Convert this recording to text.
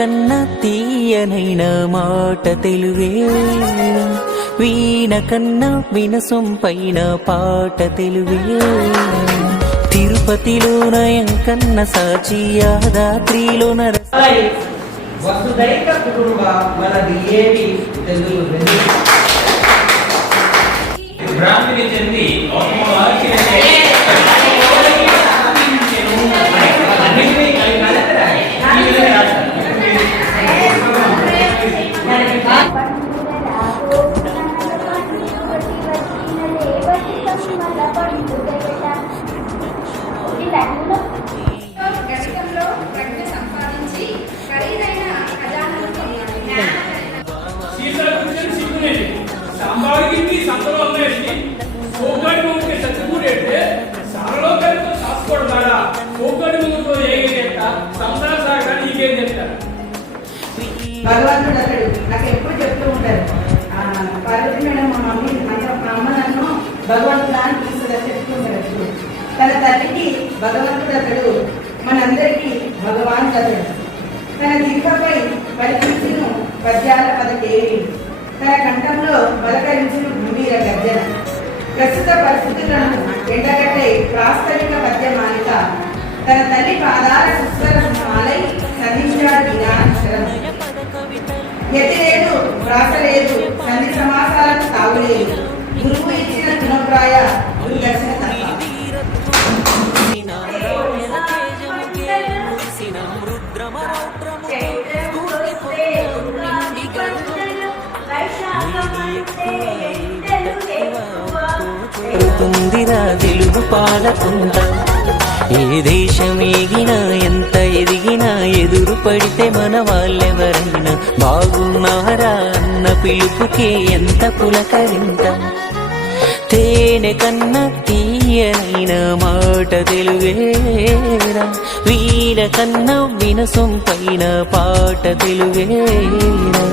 కన్నా తీయనైన మాట తెలుగేనా, వీణ కన్నా వినసొంపైన పాట తెలుగేనా, తిరుపతిలో నయం కన్న సాచి యాదాద్రిలో వసుదైక కుటుంబ మనది ఏమి తెలుగు భ్రాంతిని చెంది సంపాదించి సంతలో అమ్మేసి సోగ్గాడి ముందుకి చచ్చిపోతే సారలో కలిపి సాసుకోవడం కాదా సోగ్గాడి ముందుకు ఏం చెప్తా సంసార సాగా నీకేం చెప్తారు. భగవంతుడు అతడు నాకు ఎప్పుడు చెప్తూ ఉంటారు, పార్వతి మేడం మా మమ్మీ మా అమ్మ నన్ను భగవంతుడు అని పిలుస్తుందని చెప్తూ ఉంటారు. తన తల్లికి భగవంతుడు అతడు, మనందరికీ భగవాన్ అతడు. తన దింపపై పలికించిన పద్యాల పదకేవి, తన కంఠంలో బలకరించిన గంభీర గర్జన, ప్రస్తుత పరిస్థితులను ఎండగట్టే ప్రాస్తవిక పద్యమాలిక, తన తల్లి పాదాల సుస్వర మాలై సంధించాడు జ్ఞానాక్షరం. యతి లేదు, ప్రాస లేదు, సంధి సమాసాలకు తావులేదు, గురువు ఇచ్చిన గుణప్రాయ గురుదర్శన తప్ప. తెలుగు పాలకుంట ఏ దేశమేగినా ఎంత ఎదిగినా ఎదురు పడితే మన వాళ్ళెవరైనా బాగున్నారా అన్న పిలుపుకే ఎంత పులకరింత, తేనె కన్నా తీయనైన మాట తెలుగేనా, వీణ కన్నా వినసొంపైన పాట తెలుగేనా.